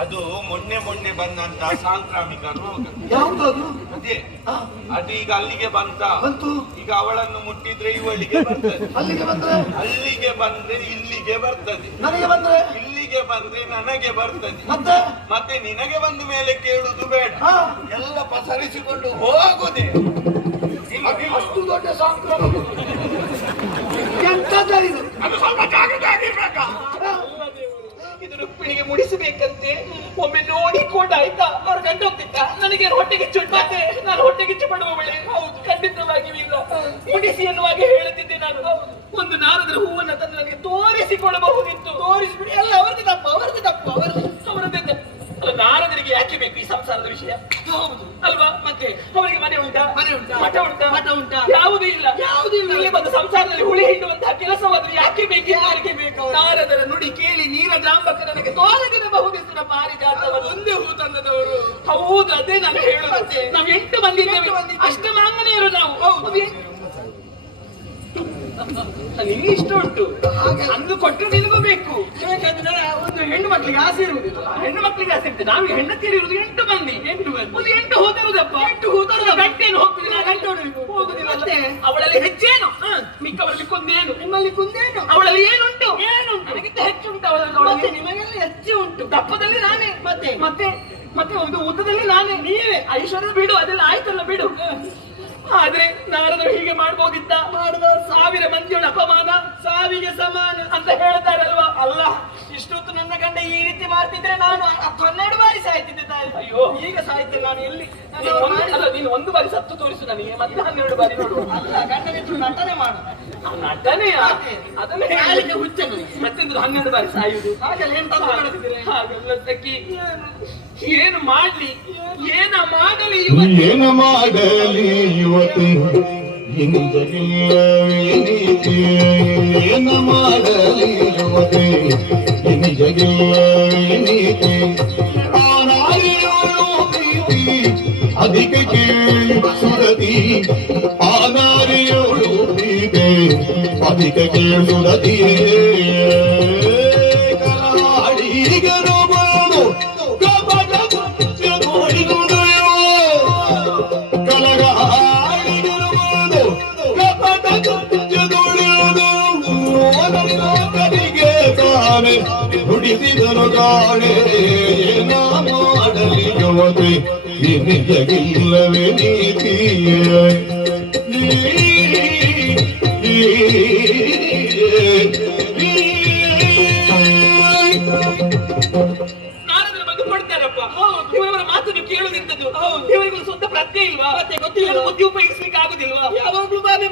ಅದು ಮೊನ್ನೆ ಬಂದಂತ ಸಾಂಕ್ರಾಮಿಕ ರೋಗ. ಯಾವ್ದು ಅದೇ ಅದು ಈಗ ಅಲ್ಲಿಗೆ ಬಂತು. ಈಗ ಅವಳನ್ನು ಮುಟ್ಟಿದ್ರೆ ಇವಳಿಗೆ ಬರ್ತದೆ, ಅಲ್ಲಿಗೆ ಬಂದ್ರೆ ಇಲ್ಲಿಗೆ ಬರ್ತದೆ, ನನಗೆ ಬಂದ್ರೆ ಇಲ್ಲಿಗೆ ಬಂದ್ರೆ ನನಗೆ ಬರ್ತದೆ. ಮತ್ತೆ ನಿನಗೆ ಬಂದ ಮೇಲೆ ಕೇಳುದು ಬೇಡ, ಎಲ್ಲ ಪಸರಿಸಿಕೊಂಡು ಹೋಗುದೇ. ಅಷ್ಟು ದೊಡ್ಡ ಸಾಂಕ್ರಾಮಿಕ ಎಂತದ್ದು ಅದು ಸ್ವಲ್ಪ ಜಾಗೃತವಾಗಿರ್ಬೇಕಾ? ಇದು ರುಕ್ಮಿಣಿಗೆ ಮುಡಿಸಬೇಕಂತೆ. ಒಮ್ಮೆ ನೋಡಿಕೊಂಡಾಯ್ತಾ ಅವ್ರು ಗಂಟು ಹೋಗ್ತಿದ್ದ. ನನಗೆ ಹೊಟ್ಟೆಗಿಚ್ಚು ಮತ್ತೆ ನಾನು ಹೊಟ್ಟೆಗಿಚ್ಚು ಪಡುವವಳೆ. ಹೌದು, ಖಂಡಿತವಾಗಿಯೂ ಇಲ್ಲ. ಮುಡಿಸಿ ಎನ್ನುವಾಗ ಹೇಳುತ್ತಿದ್ದೆ ನಾನು. ಒಂದು ನಾರದರ ಹೂವನ್ನ ತಂದು ನನಗೆ ತೋರಿಸಿಕೊಳ್ಳಬಹುದಿತ್ತು. ತೋರಿಸ್ಬಿಡಿ. ಎಲ್ಲ ಅವರದೇ ತಪ್ಪು ಅವರದೇ ತಪ್ಪು. ಅಲ್ಲ, ನಾರದರಿಗೆ ಯಾಕೆ ಬೇಕು ಈ ಸಂಸಾರದ ವಿಷಯ? ಹೌದು ಅಲ್ವಾ? ಮತ್ತೆ ಅವರಿಗೆ ಮನೆ ಉಂಟಾ, ಮಠ ಉಂಟಾ? ಯಾವುದೂ ಇಲ್ಲ. ಇಲ್ಲಿ ಬಂದು ಸಂಸಾರದಲ್ಲಿ ಹುಳಿ ಹಿಂಡುವಂತಹ ಕೆಲಸವಾದ್ರೆ ಯಾಕೆ ಬೇಕು? ನಾರದರ ನುಡಿ ಕೇಳಿ ನೀರ ಜಾಂಬಕ್ಕೆ ನನಗೆ ತೋರದಿರಬಹುದಿತ್ತು. ನಮ್ಮ ಪಾರಿಜಾತವನ್ನು ಒಂದೇ ಹೂ ತಂದದವರು. ಹೌದು, ಅದೇ ನಾನು ಹೇಳುವಂತೆ. ನಾವು 8 ಮಂದಿ ಇದ್ದೇವೆ, ಅಷ್ಟಮಾಂಗನೆಯರು ನಾವು. ನಿಮಗೆ ಇಷ್ಟ ಉಂಟು, ಅಂದು ಕೊಟ್ಟರು ನಿನಗೂ ಬೇಕು. ಯಾಕಂದ್ರೆ ಒಂದು ಹೆಣ್ಣು ಮಕ್ಕಳಿಗೆ ಆಸೆ ಇರುವುದಿಲ್ಲ. ಹೆಣ್ಣು ಮಕ್ಕಳಿಗೆ ಆಸೆ ಇರ್ತದೆ. ನಾವು ಹೆಂಡತಿಯರು ಇರುವುದು 8 ಮಂದಿ. 8 ಹೂ ತರುದಪ್ಪ. 8 ಹೂ ತರುದ. ಗಂಟೇನು ಹೋಗ್ತದೆ, ಗಂಟೆ ಹೋಗುದಿಲ್ಲ. ಅವಳಲ್ಲಿ ಹೆಚ್ಚೇನು, ಮಿಕ್ಕವರಲ್ಲಿ ಕೊಂದೇನು, ನಿಮ್ಮಲ್ಲಿ ಕೊಂದೇನು. ಅವಳಲ್ಲಿ ಏನುಂಟು? ನನಗಿಂತ ಹೆಚ್ಚು ಉಂಟು ಅವಳಲ್ಲಿ. ನಿಮಗೆಲ್ಲ ಹೆಚ್ಚು ಉಂಟು. ದಪ್ಪದಲ್ಲಿ ನಾನೇ, ಮತ್ತೆ ಒಂದು ಉದ್ದದಲ್ಲಿ ನಾನೇ, ನೀವೇ. ಐಶ್ವರ್ಯ ಬಿಡು, ಅದೆಲ್ಲ ಆಯ್ತಲ್ಲ ಬಿಡು. ಆದ್ರೆ ನಾರದರು ಹೀಗೆ ಮಾಡ್ಬೋದಿತ್ತ? 1000 ಮಂದಿಯೊಳ ಅಪಮಾನ ಸಾವಿಗೆ ಸಮಾನ ಅಂತ ಹೇಳ್ತಾರಲ್ವಾ? ಅಲ್ಲ, ಇಷ್ಟೊತ್ತು ನನ್ನ ಗಂಡ ಈ ರೀತಿ ಮಾಡ್ತಿದ್ರೆ ನಾನು 12 ಬಾರಿ ಸಾಯ್ತಿದ್ದೆ ತಾಯಿ. ಅಯ್ಯೋ, ಈಗ ಸಾಯ್ತೇನೆ ನಾನು. ಎಲ್ಲಿ? ನೀನು 1 ಬಾರಿ ಸತ್ತು ತೋರಿಸು ನನಗೆ, ಮತ್ತೆ 12 ಬಾರಿ ನೋಡು. ಅಲ್ಲ, ಗಂಡನಿದ್ರು ನಟನೆ ಮಾಡು. ನಟನೆಯ ಅದನ್ನ ಹೇಳಿಕೆ ಹುಚ್ಚ ನನಗೆ. ಮತ್ತೆಂದು 12 ಬಾರಿ ಸಾಯುವುದು ಹಾಗೆಲ್ಲ ಹಾಗೆಲ್ಲ ಸಖಿ. ಏನು ಮಾಡಲಿ, ಏನ ಮಾಡಲಿ ಯುವತಿ ಏನ ಮಾಡಲಿ ಯುವತಿ ನೀತಿ. ಪ್ರೀತಿ ಅಧಿಕ ಕೇಳಿ ಸುರತಿ. ಆನಾರಿಯೋಳು ಪ್ರೀತಿ ಅಧಿಕ ಕೇಳಿ ಸುರತಿಯೇ. ನುಡಿಸಿದನು ಕಾಣೆ ಏನ ಮಾಡಲಿ ಯುವತಿ ನಿನಗಿಲ್ಲವೇ ನೀತಿಯೇ. ನಾರದರು ಬಂದು ಕೊಡ್ತಾರಪ್ಪ. ಇವರ ಮಾತು ನೀವು ಕೇಳುವುದಿಂತದ್ದು. ಇವರಿಗೂ ಸ್ವಂತ ಪ್ರಜ್ಞೆ ಇಲ್ವಾ? ಗೊತ್ತಿಲ್ಲ, ಬುದ್ಧಿ ಉಪಯೋಗಿಸ್ಲಿಕ್ಕೆ ಆಗುದಿಲ್ವಾ? ಯಾವಾಗ್ಲೂ ಬಾಬೆ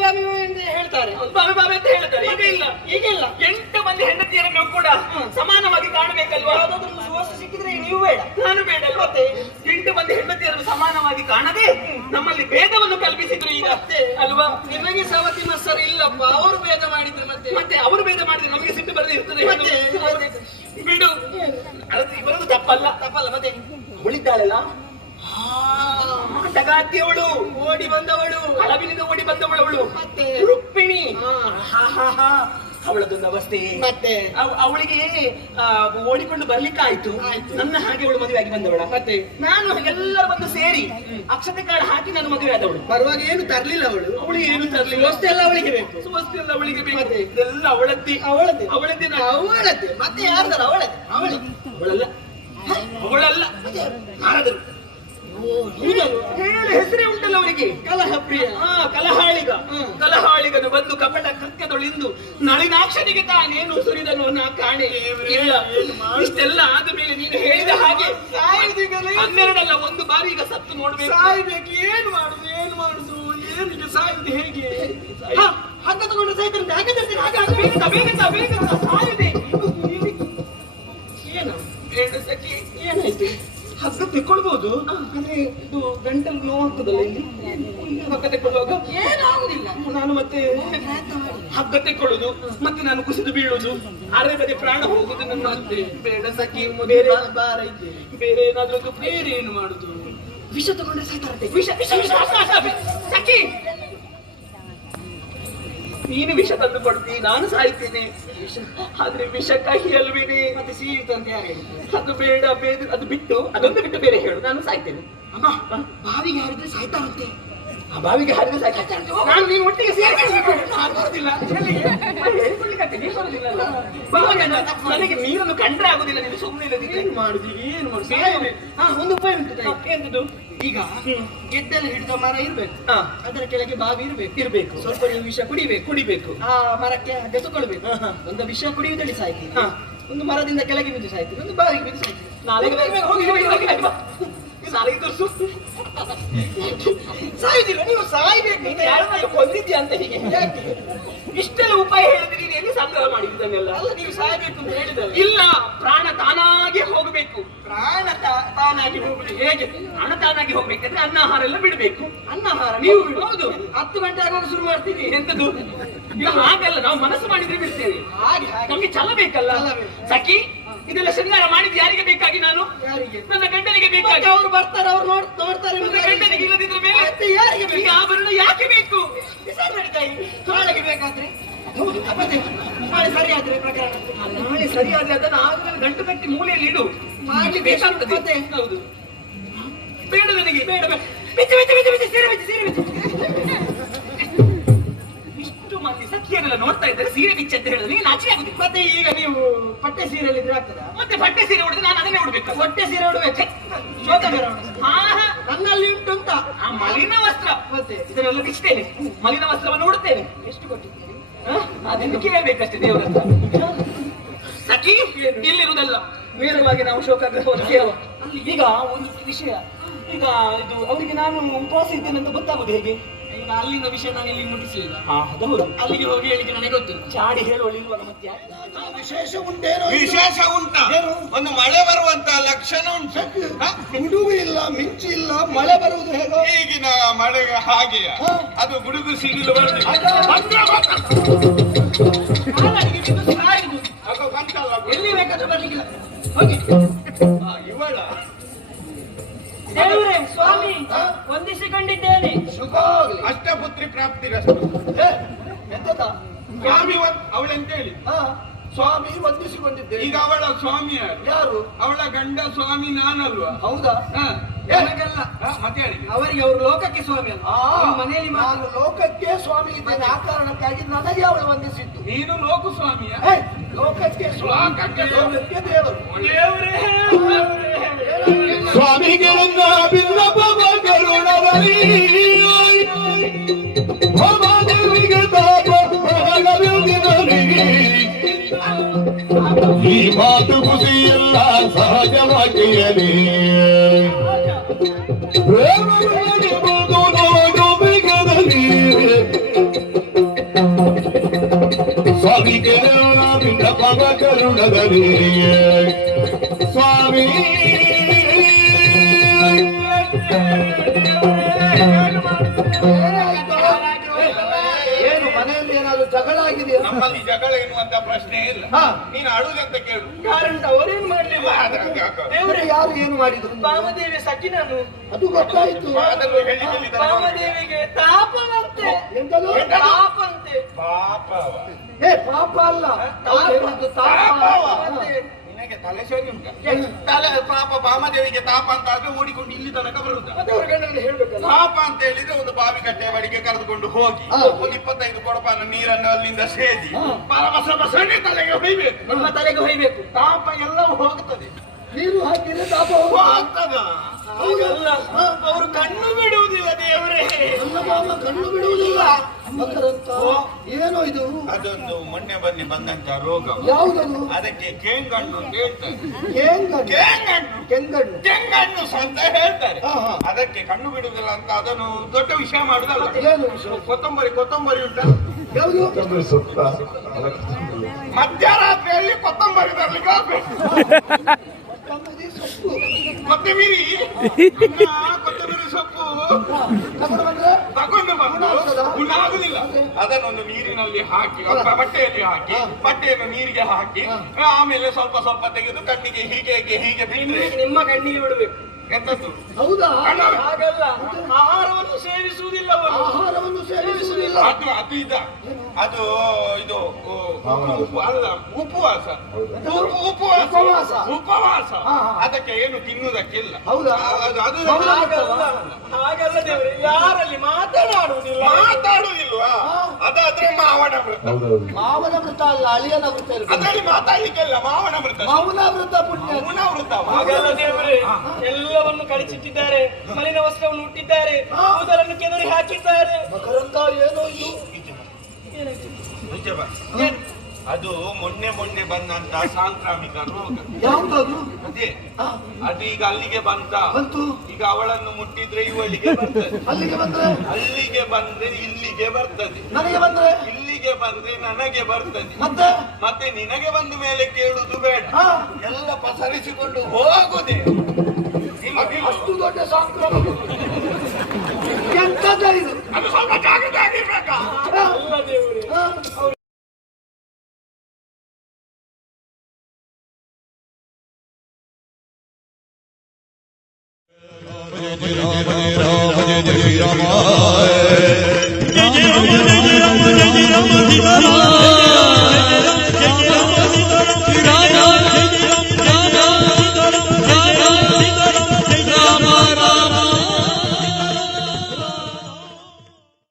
ಅಂತ ಹೇಳ್ತಾರೆ. ಬಾಬೆ ಅಂತ ಹೇಳ್ತಾರೆ. ಈಗ ಇಲ್ಲ 8 ಮಂದಿ ಹೆಂಡತಿಯರನ್ನು ಕೂಡ ಸಮಾನವಾಗಿ ಕಾಣಬೇಕಲ್ವಾ? ಯಾವ್ದಾದ್ರು ಸುವಾಸ ಸಿಕ್ಕಿದ್ರೆ ನೀವು ಬೇಡ, ನಾನು ಬೇಡ. ಮತ್ತೆ 8 ಮಂದಿ ಹೆಂಡತಿಯರನ್ನು ಸಮಾನವಾಗಿ ಕಾಣದೆ ನಮ್ಮಲ್ಲಿ ಭೇದವನ್ನು ಕಲ್ಪಿಸಿದ್ರು ಈಗ ಅಲ್ವಾ? ನಿಮಗೆ ಸವತಿ ಮತ್ಸರ ಇಲ್ಲಪ್ಪ. ಅವರು ಭೇದ ಮಾಡಿದ್ರು. ಮತ್ತೆ ಅವರು ಭೇದ ಮಾಡಿದ್ರೆ ನಮಗೆ ಸಿಟ್ಟು ಬರದೇ ಇರ್ತದೆ. ಬಿಡು, ಇವರದ್ದು ತಪ್ಪಲ್ಲ. ಮತ್ತೆ ಉಳಿತಾಳಲ್ಲ ಆಟಗಾರ್ತಿಯವಳು, ಓಡಿ ಬಂದವಳು, ಹಳವಿನಿಂದ ಓಡಿ ಬಂದವಳು ಅವಳು ರುಕ್ಮಿಣಿ. ಅವಳದೊಂದು ಅವಸ್ಥೆ. ಮತ್ತೆ ಅವಳಿಗೆ ಓಡಿಕೊಂಡು ಬರ್ಲಿಕ್ಕಾಯ್ತು. ನನ್ನ ಹಾಗೆ ಅವಳು ಮದುವೆ ಆಗಿ ಬಂದವಳ. ಮತ್ತೆ ನಾನು ಎಲ್ಲರೂ ಬಂದು ಸೇರಿ ಅಕ್ಷತೆ ಕಾರ್ಡ್ ಹಾಕಿ ನಾನು ಮದುವೆ ಆದವಳು. ಬರುವಾಗ ಏನು ತರ್ಲಿಲ್ಲ ಅವಳು ಏನು ತರ್ಲಿಲ್ಲ. ವಸ್ತು ಎಲ್ಲ ಅವಳಿಗೆ ಬೇಕು. ಎಲ್ಲ ಅವಳಿಗೆ ಬೇಕು. ಎಲ್ಲ ಅವಳದ್ದೇ. ಮತ್ತೆ ಯಾರ್ದಾರ? ಅವಳಲ್ಲ ನಾರದರು. ಹೆಸರೇ ಉಂಟಲ್ಲ ಅವರಿಗೆ, ಕಲಹಪ್ರಿಯ. ಕಲಹಾಳಿಗನು ಬಂದು ಕಪಟ ಕೃತ್ಯದೊಳಿಂದು ನಳಿನಾಕ್ಷನಿಗೆ ತಾನೇನು ಸುರಿದನು ನಾ ಕಾಣೆ. ಇಷ್ಟೆಲ್ಲ ಆದ ಮೇಲೆ ನೀನು ಹೇಳಿದ ಹಾಗೆ 12 ಅಲ್ಲ 1 ಬಾರಿ ಈಗ ಸತ್ತು ನೋಡ್ಬೇಕು. ಸಾಯ್ಬೇಕು. ಏನು ಮಾಡುದು ಏನಿಗೆ ಸಾಯುದು ಹೇಗೆ? ಹಗ್ಗ ತಗೊಂಡು ಸಾಯ್ತಾರೆ. ಬೇಗ ಸಾಯುದೆ. ಏನು ಹೇಳು ಸಖಿ, ಏನಾಯ್ತು? ಹಗ್ಗ ತೆಕ್ಕೊಳ್ಬಹುದು, ಅಂದ್ರೆ ಇದು ಗಂಟಲು ನೋವು ಆಗ್ತದಲ್ಲ ಇಲ್ಲಿ. ಹಗ್ಗ ತೆಕ್ಕೊಳ್ಳುವಾಗ ಏನಾಗುದಿಲ್ಲ. ನಾನು ಮತ್ತೆ ಹಗ್ಗ ತೆಕ್ಕೊಳ್ಳುದು, ಮತ್ತೆ ನಾನು ಕುಸಿದು ಬೀಳುದು, ಅರೆ ಬದೇ ಪ್ರಾಣ ಹೋಗುದು ನನ್ನ. ಬೇಡ ಸಖಿ, ಬೇರೆ ಏನಾದ್ರೂ ಬೇರೆ ಏನು ಮಾಡುದು? ವಿಷ ತಗೊಂಡ್ರೆ ಸಾಯ್ತಾರಂತೆ. ವಿಷ ಸಖಿ. ನೀನು ವಿಷ ತಂದು ಕೊಡ್ತಿ, ನಾನು ಸಾಯ್ತೇನೆ. ಆದ್ರೆ ವಿಷ ಕಹಿ ಅಲ್ವೇನೆ, ಮತ್ತೆ ಸೀರಿತು ಅಂತ ಯಾರು ಹೇಳಿದ್ರು? ಅದು ಬೇಡ ಬೇಡ, ಅದು ಬಿಟ್ಟು ಅದೊಂದು ಬಿಟ್ಟು ಬೇರೆ ಹೇಳು, ನಾನು ಸಾಯ್ತೇನೆ. ಅಮ್ಮ ಬಾವಿಗೆ ಹಾರಿದ್ರೆ ಸಾಯ್ತಾರಂತೆ. ಆ ಬಾವಿಗೆ ಹಾರಿದ್ರೆ ಸಾಯ್ತೇನೆ. ನಾನು ನೀನು ಒಟ್ಟಿಗೆ ಸೇರ್ಬೇಕು, ನಾನು ಬರುದಿಲ್ಲ. ಹೇಳಿಕೊಳ್ಳಿಕ್ಕೆ ನೀನು ಬರುದಿಲ್ಲ. ನನಗೆ ನೀರನ್ನು ಕಂಡ್ರೆ ಆಗುದಿಲ್ಲ, ನೀನು ಸುಮ್ಮನೆ ಇಲ್ಲದಿದ್ರೆ ಏನ್ ಮಾಡುದು ಏನು ಮಾಡುದು? ಬೇರೆ. ಒಂದು ಉಪಾಯ ಉಂಟು ತಾಯಿ. ಎಂತದು? ಈಗ ಗೆದ್ದಲು ಹಿಡಿದ ಮರ ಇರ್ಬೇಕು, ಹಾ, ಅದರ ಕೆಳಗೆ ಬಾವಿ ಇರ್ಬೇಕು. ಸ್ವಲ್ಪ ನೀವು ವಿಷ ಕುಡಿಬೇಕು. ಆ ಮರಕ್ಕೆ ಬೆಸಕೊಳ್ಬೇಕು. ಒಂದು ವಿಷ ಕುಡಿಯುವುದರಲ್ಲಿ ಸಾಯ್ತೀವಿ, ಹಾ. ಒಂದು ಮರದಿಂದ ಕೆಳಗೆ ಬಿದ್ದು ಸಾಯ್ತೀವಿ, ಒಂದು ಬಾವಿಗೆ ಬಿದ್ದು ಸಾಯ್ತೀವಿ. ನಾಳೆಗೆ ನಾಳೆಗೆ ತೋರಿಸು. ಸಾಯುದಿಲ್ಲ, ನೀವು ಸಾಯ್ಬೇಕು. ನೀನು ಯಾರನ್ನ ಕೊಂದಿದ್ಯಾ ಅಂತ ಹೀಗೆ ಇಷ್ಟೆಲ್ಲ ಉಪಾಯ ಹೇಳಿದ್ರೆ ನೀನು ಎಲ್ಲಿ ಸಂಗ್ರಹ ಮಾಡಿದ್ದನ್ನೆಲ್ಲ? ಅಲ್ಲ, ನೀವು ಸಾಯ್ಬೇಕು ಅಂತ ಹೇಳಿದ್ರೆ ಇಲ್ಲ, ಪ್ರಾಣ ತಾನಾಗೆ ಹೋಗಬೇಕು. ಪ್ರಾಣ ತಾನಾಗಿ ಹೋಗುದು ಹೇಗೆ? ಪ್ರಾಣ ತಾನಾಗಿ ಹೋಗ್ಬೇಕಂದ್ರೆ ಅನ್ನ ಆಹಾರ ಎಲ್ಲ ಬಿಡ್ಬೇಕು. ಅನ್ನಹಾರ ನೀವು ನೀವು ಹೌದು 10 ಗಂಟೆ ಆಗುವಾಗ ಶುರು ಮಾಡ್ತೀವಿ. ಎಂತದು? ಇಲ್ಲ ಹಾಗಲ್ಲ, ನಾವು ಮನಸ್ಸು ಮಾಡಿದ್ರೆ ಬಿಡ್ತೇವೆ. ಹಾಗೆ ನಮ್ಗೆ ಛಲ ಬೇಕಲ್ಲ. ಛಲ ಬೇಕು. ಸಖಿ, ಇದೆಲ್ಲ ಶೃಂಗಾರ ಮಾಡಿದ್ದು ಯಾರಿಗೆ ಬೇಕಾಗಿ? ನಾನು ಯಾರಿಗೆ? ನನ್ನ ಗಂಡನಿಗೆ ಬೇಕಾಗಿ. ಮತ್ತೆ ಅವ್ರು ಬರ್ತಾರೆ, ಅವ್ರು ನೋಡ್ತಾರೆ. ನನ್ನ ಗಂಡನಿಗೆ ಇಲ್ಲದಿದ್ರ ಮೇಲೆ ಮತ್ತೆ ಯಾರಿಗೆ ಬೇಕು? ಈ ಆಭರಣ ಯಾಕೆ ಬೇಕು? ನಾಳೆಗೆ ಬೇಕಾದ್ರೆ ಹೌದು. ಮತ್ತೆ ನಾಳೆ ಸರಿಯಾದ್ರೆ ಪ್ರಕರಣ, ನಾಳೆ ಸರಿಯಾದ್ರೆ ಅದನ್ನು ಆದ್ಮೇಲೆ ಗಂಟು ಕಟ್ಟಿ ಮೂಲೆಯಲ್ಲಿ ಇಡು. ಮಾಡ್ಲಿಕ್ಕೆ ಬೇಕಾಗ್ತದೆ. ಮತ್ತೆ? ಹೌದು. ಬೇಡ ನನಗೆ, ಬೇಡ ಬೇಡ. ಇಷ್ಟು ಮಂದಿ ಸಖಿಯರೆಲ್ಲ ನೋಡ್ತಾ ಇದ್ದಾರೆ ಸೀರೆ ಬಿಚ್ಚ ಅಂತ ಹೇಳಿದ್ರೆ ನೀನು ನಾಚಿಕೆ ಆಗುದಿಲ್ಲ. ಮತ್ತೆ ಈಗ ನೀವು ಪಟ್ಟೆ ಸೀರೆಯಲ್ಲಿ ಇದ್ರೆ ಆಗ್ತದ? ಮತ್ತೆ ಬಟ್ಟೆ ಸೀರೆ ಉಡಿದ್ರೆ ನಾನು ಅದನ್ನೇ ಉಡ್ಬೇಕು. ಹೊಟ್ಟೆ ಸೀರೆ ಉಡ್ಬೇಕು, ಶೋಕ ಬೇರೆ ಉಂಟು. ಹಾ ಹಾ, ನನ್ನಲ್ಲಿ ಉಂಟು ಅಂತ. ಆ ಮಲಿನ ವಸ್ತ್ರ ಮತ್ತೆ ಇದನ್ನೆಲ್ಲ ಬಿಚ್ತೇನೆ, ಮಲಿನ ವಸ್ತ್ರವನ್ನು ಉಡುತ್ತೇನೆ. ಎಷ್ಟು ಕೊಟ್ಟಿದ್ದೀರಿ? ಅದನ್ನು ಕೇಳಬೇಕಷ್ಟೇ ದೇವರ ಹತ್ರ. ಸಖಿ, ಇಲ್ಲಿರುವುದಲ್ಲ, ನೇರವಾಗಿ ನಾವು ಶೋಕಾಗ್ರಹವನ್ನು ಕೇಳುವ. ಈಗ ಒಂದು ವಿಷಯ, ಈಗ ಇದು ಅವರಿಗೆ ನಾನು ಉಪವಾಸ ಇದ್ದೇನೆ ಅಂತ ಗೊತ್ತಾಗುದು ಹೇಗೆ? ಈಗ ಅಲ್ಲಿನ ವಿಷಯ ನಾನು ಇಲ್ಲಿ ಮುಟ್ಟಿಸಲಿಲ್ಲ. ಹೌದು, ಅಲ್ಲಿಗೆ ಹೋಗಿ ಹೇಳಿಕ್ಕೆ ನನಗೆ ಗೊತ್ತಿಲ್ಲ. ಚಾಡಿ ಹೇಳುವಳಿಲ್ವಾಗ ಮತ್ತೆ ವಿಶೇಷ ಉಂಟೇನೋ? ವಿಶೇಷ ಉಂಟ. ಒಂದು ಮಳೆ ಬರುವಂತ ಲಕ್ಷಣ ಉಂಟು. ಗುಡುಗು ಇಲ್ಲ, ಮಿಂಚು ಇಲ್ಲ, ಮಳೆ ಬರುವುದು ಹೇಗೋ? ಈಗಿನ ಮಳೆಗೆ ಹಾಗೆಯ ಅದು ಗುಡುಗು ಸಿಡಿಲು ಬರುದಿಲ್ಲ. ಎಲ್ಲಿ ಬೇಕಾದ್ರೂ ಬರ್ಲಿಕ್ಕಿಲ್ಲ. ಹೋಗಿ. ಇವಳ ದೇವರೇ, ಸ್ವಾಮಿ ವಂದಿಸಿಕೊಂಡಿದ್ದೇನೆ. ಅಷ್ಟಪುತ್ರಿ ಪ್ರಾಪ್ತಿರಸ್ತು. ಎಂತದ? ಸ್ವಾಮಿ ಅವಳೆಂತ ಹೇಳಿ ಸ್ವಾಮಿ ವಂದಿಸಿಕೊಂಡಿದ್ದೇನೆ. ಈಗ ಅವಳ ಸ್ವಾಮಿ ಯಾರು? ಅವಳ ಗಂಡ ಸ್ವಾಮಿ ನಾನಲ್ವಾ? ಹೌದಾ? ನನಗಲ್ಲ, ಮತ್ತೆ ಹೇಳಿ. ಅವರಿಗೆ ಅವರು ಲೋಕಕ್ಕೆ ಸ್ವಾಮಿ ಅಲ್ಲ. ಮನೆಯಲ್ಲಿ ನಾನು ಲೋಕಕ್ಕೆ ಸ್ವಾಮಿ ಇದ್ದೇನೆ. ಆ ಕಾರಣಕ್ಕಾಗಿ ನನಗೆ ಅವಳು ವಂದಿಸಿದ್ದು. ನೀನು ಲೋಕ ಸ್ವಾಮಿಯ? ಲೋಕಕ್ಕೆ ಲೋಕಕ್ಕೆ ದೇವರು. ಸ್ವಾಮಿಗೆ ನನ್ನ ಬಿಲ್ಲಪ್ಪ ಕರುಣದಲ್ಲಿ ದೇವಿಗೆ ತಾಪ ಮಗವಿರುವುದಿರಲಿ. ಈ ಮಾತು ಖುಷಿಯಲ್ಲ ಸಹಜವಾಗಿಯಲಿ. ಪ್ರೇಮವಾಗಿ ಬಂದು ನೋಡು ಬೇಗದಲ್ಲಿ ಸ್ವಾಮಿಗೆ ನನ್ನ ಬಿಲ್ಲಪ್ಪ ಕರುಣದಲ್ಲಿ. ಸ್ವಾಮಿ ಏನು ಮನೆಯಲ್ಲಿ ಏನಾದ್ರು ಜಗಳ ಆಗಿದೆಯಾ? ನಮ್ಮಲ್ಲಿ ಜಗಳ ಎನ್ನುವಂತ ಪ್ರಶ್ನೆ ಇಲ್ಲ. ನೀನು ಅಳುದಂತ ಕೇಳು. ಕಾರಣ ಅವರೇನು ಮಾಡ್ಲಿಲ್ಲ. ದೇವರು ಯಾರು ಏನು ಮಾಡಿದ್ರು? ಬಾಮದೇವಿ ಸಖಿ ನಾನು, ಅದು ಗೊತ್ತಾಯ್ತು. ಅದನ್ನು ಹೇಳಿದಲ್ಲಿ ಬಾಮದೇವಿಗೆ ತಾಪವಂತೆ. ಎಂತದು? ತಾಪಂತೆ. ಪಾಪವ ಪಾಪ ಅಲ್ಲ, ತಾಪ. ನಿನಗೆ ತಲೆ ಸರಿ ಉಂಟ? ತಲೆ ಪಾಪ ಬಾಮದೇವಿಗೆ ತಾಪ ಅಂತ ಆದ್ರೆ ಓಡಿಕೊಂಡು ಇಲ್ಲಿ ತನಕ ಬರುದ? ಮತ್ತೆ ಅವ್ರ ಗಂಡನಲ್ಲಿ ಹೇಳ್ಬೇಕಲ್ಲ. ಪಾಪ ಅಂತ ಹೇಳಿದ್ರೆ ಒಂದು ಬಾವಿ ಕಟ್ಟೆ ಬಳಿಗೆ ಕರೆದುಕೊಂಡು ಹೋಗಿ ಒಂದು 25 ಕೊಡಪಾನ ನೀರನ್ನು ಅಲ್ಲಿಂದ ಸೇದಿ ಸಣ್ಣ ತಲೆಗೆ ಹೊಯ್ಬೇಕು. ನಿಮ್ಮ ತಲೆಗೆ ಹೊಯ್ಬೇಕು. ತಾಪ ಎಲ್ಲವೂ ಹೋಗ್ತದೆ. ನೀರು ಹಾಕಿದ್ರೆ ತಾಪ ಹೋಗ್ತದ? ಹಾಗಲ್ಲ, ಅವರು ಕಣ್ಣು ಬಿಡುವುದಿಲ್ಲ ದೇವರೇ. ನನ್ನ ಮಾಮ ಕಣ್ಣು ಬಿಡುವುದಿಲ್ಲ. ಅದರಂತ ಏನೋ ಇದು? ಅದೊಂದು ಮೊನ್ನೆ ಬನ್ನಿ ಬಂದಂತ ರೋಗ. ಯಾವುದದು? ಅದಕ್ಕೆ ಕೇಂಗಣ್ಣು ಅಂತ ಹೇಳ್ತಾರೆ. ಕೆಂಗಣ್ಣು. ಕೇಂಗಣ್ಣು ಕೆಂಗಣ್ಣು. ಕೆಂಗಣ್ಣು ಅಂತ ಹೇಳ್ತಾರೆ. ಅದಕ್ಕೆ ಕಣ್ಣು ಬಿಡುವುದಿಲ್ಲ ಅಂತ ಅದನ್ನು ದೊಡ್ಡ ವಿಷಯ ಮಾಡುದಲ್ಲ. ಏನು ವಿಷಯ? ಕೊತ್ತಂಬರಿ ಉಂಟ? ಯಾವುದು? ಮಧ್ಯರಾತ್ರಿಯಲ್ಲಿ ಕೊತ್ತಂಬರಿ ತರ್ಲಿಕ್ಕೆ ಆಗ್ಬೇಕು. ಸೊಪ್ಪು ಕೊತ್ತಂಬರಿ ಕೊತ್ತಂಬರಿ ಸೊಪ್ಪು ತಗೊಂಡು ಬಂದು ಉಣ್ಣಾಗುದಿಲ್ಲ. ಅದನ್ನೊಂದು ನೀರಿನಲ್ಲಿ ಹಾಕಿ ಬಟ್ಟೆಯಲ್ಲಿ ಹಾಕಿ ಬಟ್ಟೆಯನ್ನು ನೀರಿಗೆ ಹಾಕಿ ಆಮೇಲೆ ಸ್ವಲ್ಪ ಸ್ವಲ್ಪ ತೆಗೆದು ಕಣ್ಣಿಗೆ ಹೀಗೆ ಬಿಟ್ಟರೆ ನಿಮ್ಮ ಕಣ್ಣಿಗೆ ಬಿಡಬೇಕು. ಎಂತದ್ದು? ಹೌದಾ? ಹಾಗಲ್ಲ, ಆಹಾರವನ್ನು ಸೇವಿಸುವುದಿಲ್ಲ ಅವರು. ಆಹಾರವನ್ನು ಸೇವಿಸುವುದಿಲ್ಲ. ಅದು ಇದ ಅದು ಇದು ಹೌದು. ಅಲ್ಲ ಉಪವಾಸ ಉಪವಾಸ ಉಪವಾಸ. ಉಪವಾಸ ಹಾ, ಹಾ. ಅದಕ್ಕೆ ಏನು ತಿನ್ನುವುದಕ್ಕಿಲ್ಲ ಹೌದಾ? ಅದು ಹಾಗಲ್ಲ ದೇವ್ರೆ, ಯಾರಲ್ಲಿ ಮಾತನಾಡುವುದಿಲ್ಲ. ಮಾತಾಡುವುದಿಲ್ವಾ ಹಾ. ಅದಾದ್ರೆ ಮಾವನ ಮೃತ ಹೌದೌದು. ಮಾವನ ವೃತ ಅಲ್ಲ, ಅಳಿಯನ ವೃತ ಇರುವುದು. ಅದರಲ್ಲಿ ಮಾತಾಡ್ಲಿಕ್ಕೆಲ್ಲ ಮಾವನ ಮೃತ ಮೌನ ವೃತ ಪುಣ್ಯ. ಮೌನ ವೃತ ಹಾಗಲ್ಲ ದೇವರೇ, ಎಲ್ಲವನ್ನು ಕಳಿಸಿಟ್ಟಿದ್ದಾರೆ, ಮಲಿನ ವಸ್ತ್ರವನ್ನು ಹುಟ್ಟಿದ್ದಾರೆ, ಕೂದಲನ್ನು ಕೆದರಿ ಹಾಕಿದ್ದಾರೆ. ಮಕರಂದ ಏನೋ ಇದು. ನಿಜ ಬಾ. ಅದು ಮೊನ್ನೆ ಬಂದಂತ ಸಾಂಕ್ರಾಮಿಕ ರೋಗ. ಯಾವ್ದದು? ಅದೇ ಹಾ, ಅದು ಈಗ ಅಲ್ಲಿಗೆ ಬಂತ. ಬಂತು. ಈಗ ಅವಳನ್ನು ಮುಟ್ಟಿದ್ರೆ ಇವಳಿಗೆ ಬರ್ತದೆ, ಅಲ್ಲಿಗೆ ಬಂದ್ರೆ ಅಲ್ಲಿಗೆ ಬಂದ್ರೆ ಇಲ್ಲಿಗೆ ಬರ್ತದೆ, ನನಗೆ ಬಂದ್ರೆ ಇಲ್ಲಿಗೆ ಬಂದ್ರೆ ನನಗೆ ಬರ್ತದೆ, ಮತ್ತೆ ಮತ್ತೆ ನಿನಗೆ ಬಂದ ಮೇಲೆ ಕೇಳುದು ಬೇಡ, ಹಾ, ಎಲ್ಲ ಪಸರಿಸಿಕೊಂಡು ಹೋಗುದೇ. ಅಷ್ಟು ದೊಡ್ಡ ಸಾಂಕ್ರಾಮಿಕ ಎಂತದ ಇದು? ಅದು ಸ್ವಲ್ಪ ಜಾಗೃತವಾಗಿರ್ಬೇಕಾ? ಹಾ, ಅಲ್ಲ ದೇವರೇ, ಹಾ. Jai Ram, Jai Ram, Jai Ram, Jai Ram, Jai Ram, Jai Ram, Jai Ram,